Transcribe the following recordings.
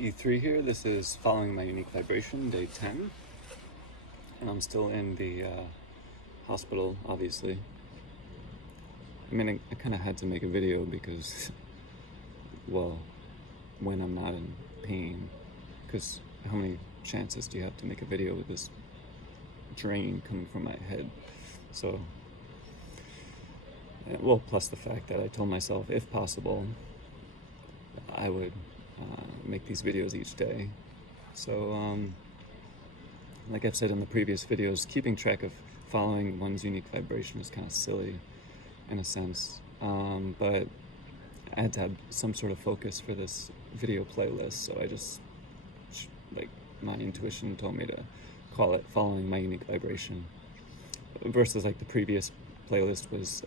E3 here. This is Following My Unique Vibration, day 10. And I'm still in the hospital, obviously. I mean, I kind of had to make a video because, well, when I'm not in pain, because how many chances do you have to make a video with this drain coming from my head? So, well, plus the fact that I told myself, if possible, I would make these videos each day. So, like I've said in the previous videos, keeping track of following one's unique vibration is kind of silly in a sense, but I had to have some sort of focus for this video playlist, so I just, like, my intuition told me to call it Following My Unique Vibration, versus like the previous playlist was,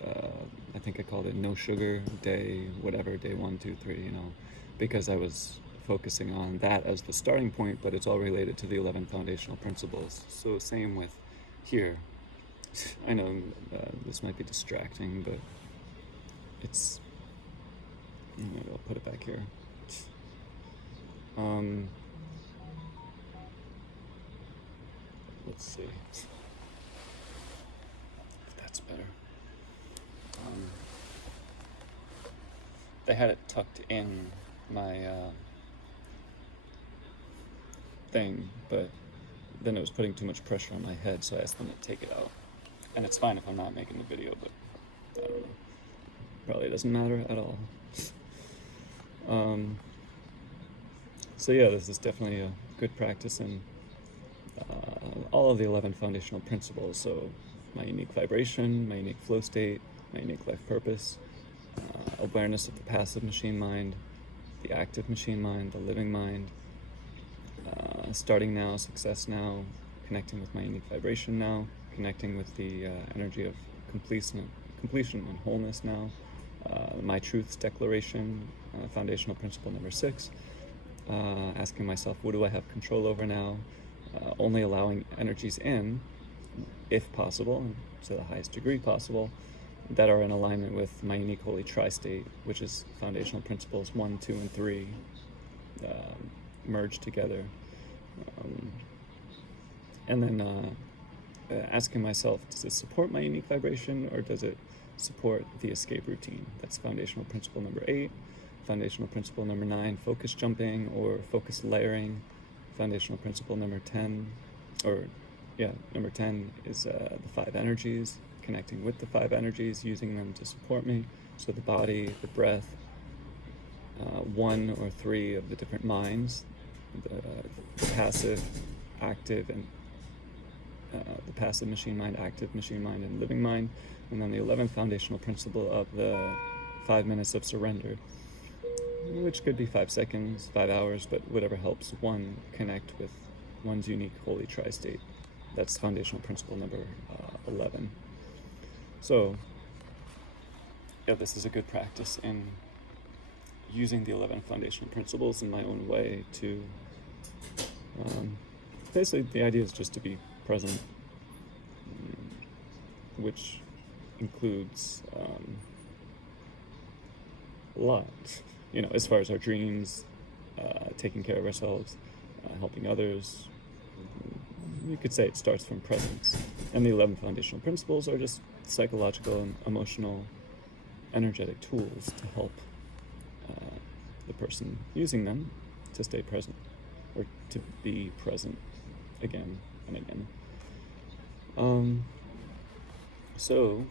I think I called it No Sugar Day, whatever, day 1, 2, 3, because I was focusing on that as the starting point, but it's all related to the 11 foundational principles. So same with here. I know this might be distracting, but it's, maybe I'll put it back here. Let's see if that's better. They had it tucked in my thing, but then it was putting too much pressure on my head, so I asked them to take it out. And it's fine if I'm not making the video, but I don't know. Probably doesn't matter at all. So yeah, this is definitely a good practice in all of the 11 foundational principles. So my unique vibration, my unique flow state, my unique life purpose, awareness of the passive machine mind, the active machine mind, the living mind, starting now, success now, connecting with my unique vibration now, connecting with the energy of completion and wholeness now, my truths declaration, foundational principle number 6, asking myself, what do I have control over now, only allowing energies in, if possible, and to the highest degree possible, that are in alignment with my unique holy tri-state, which is foundational principles 1, 2, and 3 merged together. And then asking myself, does this support my unique vibration, or does it support the escape routine? That's foundational principle number 8. Foundational principle number 9, focus jumping or focus layering. Foundational principle number 10, number 10 is the 5 energies, connecting with the 5 energies, using them to support me. So the body, the breath, 1 or 3 of the different minds, the passive, active, and the passive machine mind, active machine mind, and living mind, and then the 11th foundational principle of the 5 minutes of surrender, which could be 5 seconds, 5 hours, but whatever helps one connect with one's unique holy tri-state. That's foundational principle number 11. So, yeah, this is a good practice in using the 11 foundational principles in my own way to, basically the idea is just to be present, which includes a lot, as far as our dreams, taking care of ourselves, helping others. You could say it starts from presence. And the 11 foundational principles are just psychological and emotional, energetic tools to help the person using them to stay present, or to be present again and again. So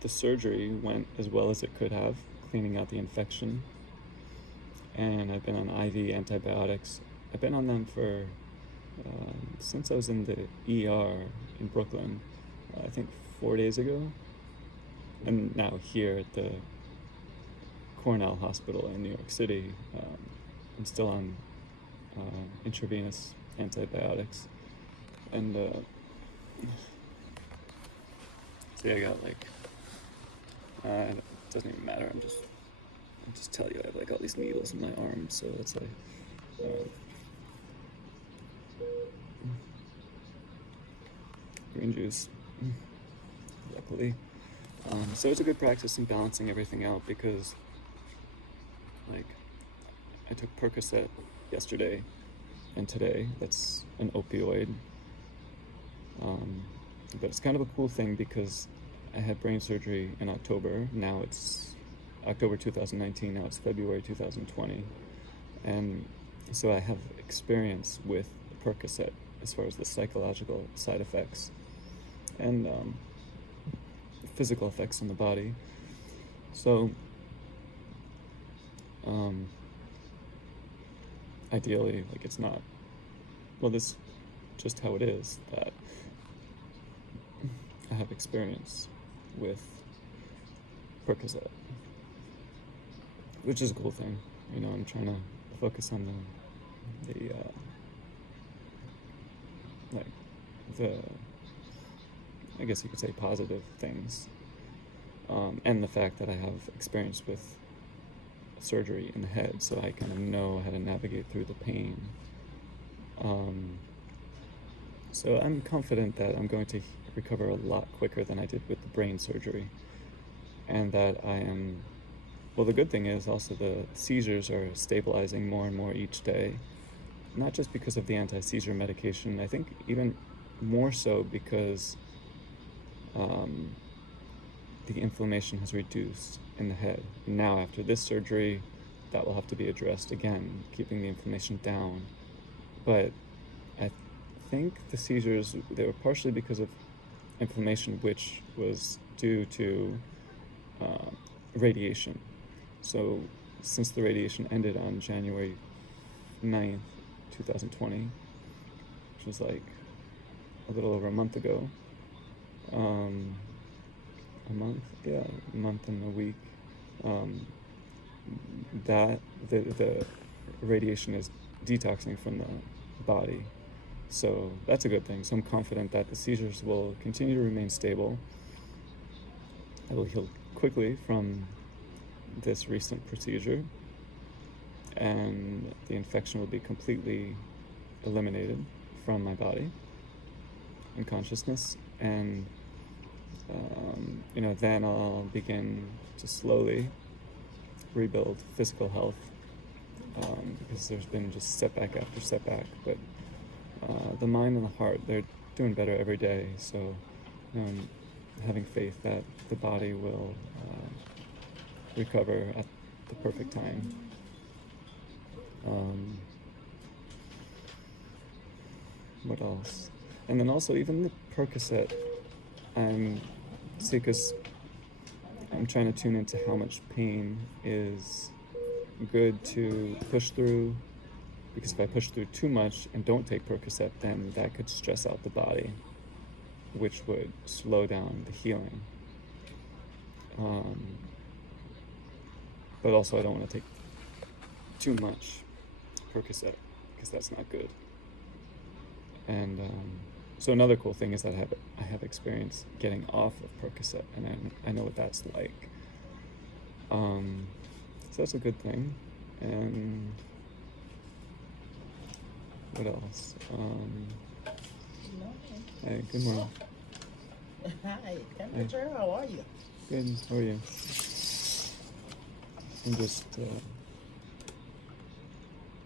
the surgery went as well as it could have, cleaning out the infection, and I've been on IV antibiotics. I've been on them for since I was in the ER in Brooklyn, I think 4 days ago, and now here at the Cornell Hospital in New York City, I'm still on intravenous antibiotics, and see, I got it doesn't even matter. I'll just tell you, I have all these needles in my arm, so it's green juice, luckily. So it's a good practice in balancing everything out, because I took Percocet yesterday and today. That's an opioid. But it's kind of a cool thing because I had brain surgery in October. Now it's October 2019. Now it's February 2020. And so I have experience with Percocet as far as the psychological side effects and physical effects on the body. So ideally, like, it's not, well, this just how it is that I have experience with Percocet, which is a cool thing. You know, I'm trying to focus on I guess you could say positive things, and the fact that I have experience with surgery in the head, so I kind of know how to navigate through the pain. So I'm confident that I'm going to recover a lot quicker than I did with the brain surgery, and that well, the good thing is also the seizures are stabilizing more and more each day, not just because of the anti-seizure medication. I think even more so because the inflammation has reduced in the head. Now, after this surgery, that will have to be addressed again, keeping the inflammation down. But I think the seizures, they were partially because of inflammation, which was due to radiation. So since the radiation ended on January 9th, 2020, which was like a little over a month ago, a month and a week, that the radiation is detoxing from the body. So that's a good thing. So I'm confident that the seizures will continue to remain stable. I will heal quickly from this recent procedure, and the infection will be completely eliminated from my body and consciousness. And then I'll begin to slowly rebuild physical health, because there's been just setback after setback. But the mind and the heart, they're doing better every day. So I'm having faith that the body will recover at the perfect time. What else? And then also even the Percocet, because I'm trying to tune into how much pain is good to push through, because if I push through too much and don't take Percocet, then that could stress out the body, which would slow down the healing. But also I don't want to take too much Percocet, because that's not good. And so another cool thing is that I have experience getting off of Percocet, and I know what that's like. So that's a good thing. And what else? Hey, good morning. Hi, temperature, how are you? Good, how are you? I'm just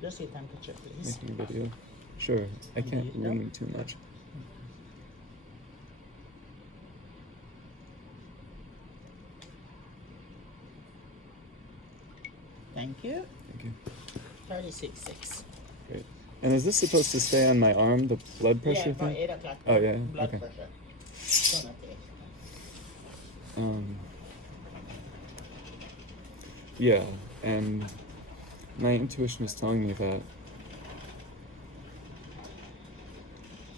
your temperature, please. making a video. Sure, I can't lean too much. Thank you. Thank you. 36.6. Great. And is this supposed to stay on my arm, the blood pressure Yeah, for thing? 8 o'clock. Oh, yeah? Blood Okay. pressure. So not 8. Yeah, and my intuition is telling me that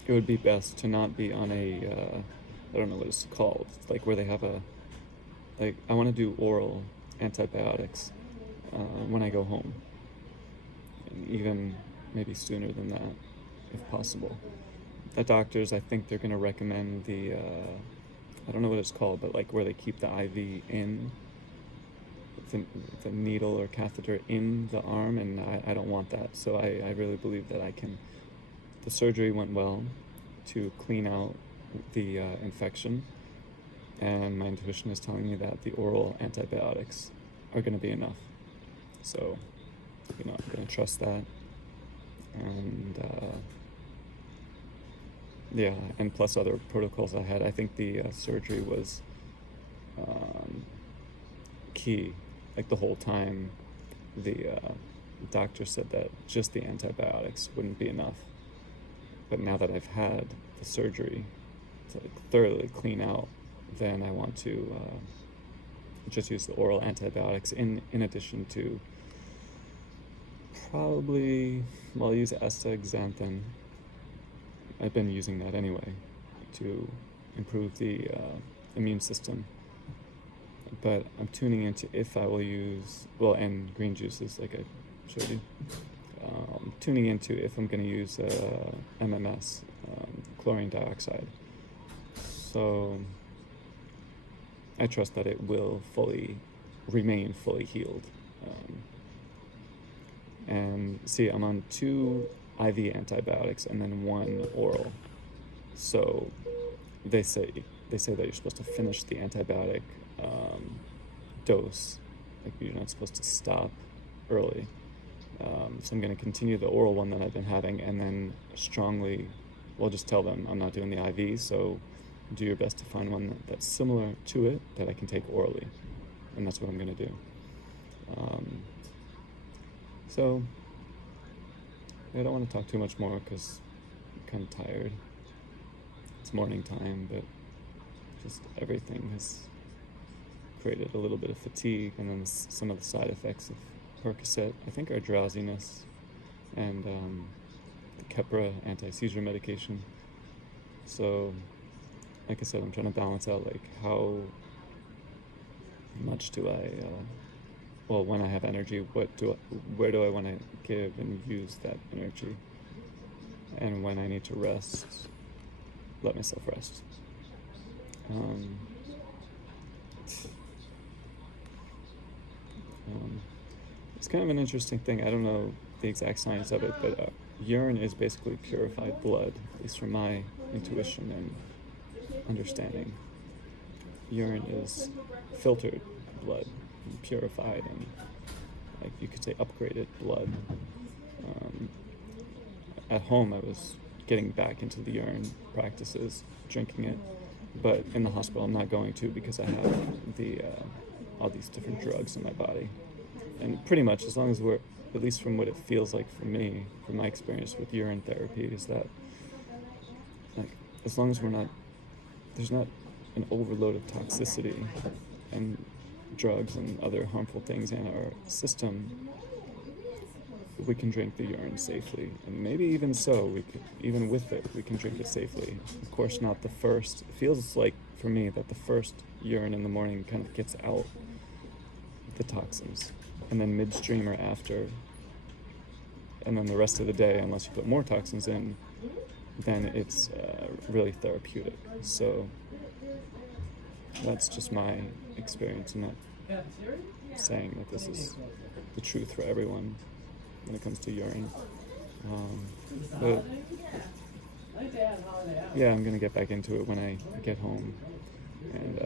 it would be best to not be on I don't know what it's called, like where they have I want to do oral antibiotics when I go home, and even maybe sooner than that, if possible. The doctors, I think they're going to recommend I don't know what it's called, but like where they keep the IV in, the needle or catheter in the arm, and I don't want that. So I really believe that the surgery went well to clean out the infection, and my intuition is telling me that the oral antibiotics are going to be enough. So, I'm going to trust that. And yeah, and plus other protocols I had. I think the surgery was key. Like the whole time, the doctor said that just the antibiotics wouldn't be enough. But now that I've had the surgery to thoroughly clean out, then I want to just use the oral antibiotics in addition to probably, well, I'll use astaxanthin. I've been using that anyway to improve the immune system. But I'm tuning into if I will use, well, and green juices like I showed you. Tuning into if I'm going to use MMS, chlorine dioxide. So I trust that it will remain fully healed. And see, I'm on 2 IV antibiotics and then 1 oral. So they say that you're supposed to finish the antibiotic dose. Like you're not supposed to stop early. So I'm going to continue the oral one that I've been having, and then just tell them I'm not doing the IV, so do your best to find one that's similar to it that I can take orally. And that's what I'm going to do. So I don't want to talk too much more because I'm kind of tired. It's morning time, but just everything has created a little bit of fatigue, and then some of the side effects of Percocet, I think, are drowsiness and the Keppra anti-seizure medication. So, like I said, I'm trying to balance out like how much do I, when I have energy, where do I want to give and use that energy, and when I need to rest, let myself rest. It's kind of an interesting thing. I don't know the exact science of it, but urine is basically purified blood, at least from my intuition and understanding. Urine is filtered blood, and purified, and like you could say upgraded blood. At home, I was getting back into the urine practices, drinking it, but in the hospital, I'm not going to because I have all these different drugs in my body. And pretty much, as long as we're, at least from what it feels like for me, from my experience with urine therapy, is that, like, as long as there's not an overload of toxicity and drugs and other harmful things in our system, we can drink the urine safely. And maybe even even with it, we can drink it safely. Of course, not the first. It feels like, for me, that the first urine in the morning kind of gets out the toxins. And then midstream or after, and then the rest of the day, unless you put more toxins in, then it's really therapeutic. So that's just my experience. I'm not saying that this is the truth for everyone when it comes to urine. But yeah, I'm gonna get back into it when I get home. And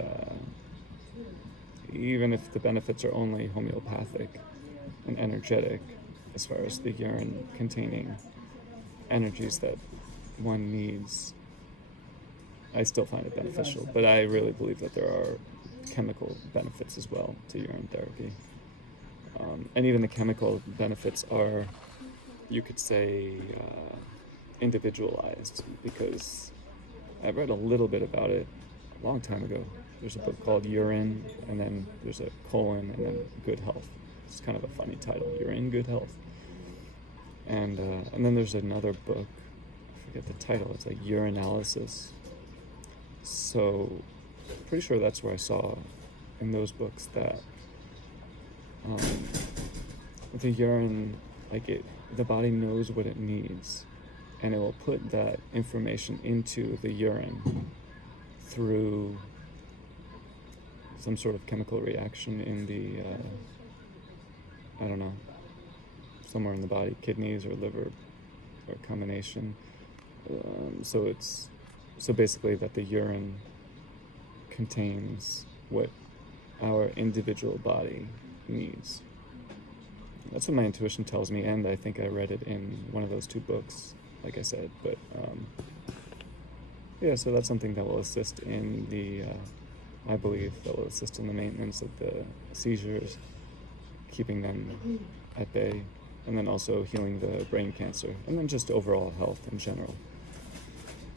even if the benefits are only homeopathic and energetic, as far as the urine containing energies that one needs, I still find it beneficial. But I really believe that there are chemical benefits as well to urine therapy. And even the chemical benefits are, you could say, individualized, because I read a little bit about it a long time ago. There's a book called Urine, and then there's a colon, and then Good Health. It's kind of a funny title, Urine, Good Health. And then there's another book, I forget the title, it's like Urinalysis. So pretty sure that's where I saw in those books that the urine, the body knows what it needs, and it will put that information into the urine through some sort of chemical reaction in the, I don't know, somewhere in the body, kidneys or liver, or a combination. So basically that the urine contains what our individual body needs. that's what my intuition tells me, and I think I read it in one of those 2 books, like I said. But yeah, so that's something that will assist in the, I believe, that will assist in the maintenance of the seizures, keeping them at bay, and then also healing the brain cancer, and then just overall health in general.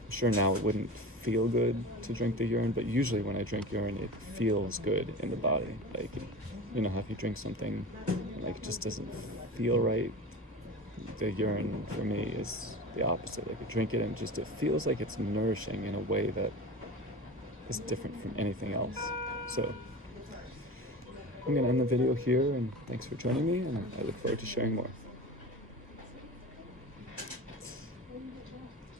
I'm sure now it wouldn't feel good to drink the urine, but usually when I drink urine, it feels good in the body. Like, you know how if you drink something and like it just doesn't feel right, the urine for me is the opposite. Like, I drink it and just it feels like it's nourishing in a way that is different from anything else. So I'm gonna end the video here, and thanks for joining me, and I look forward to sharing more.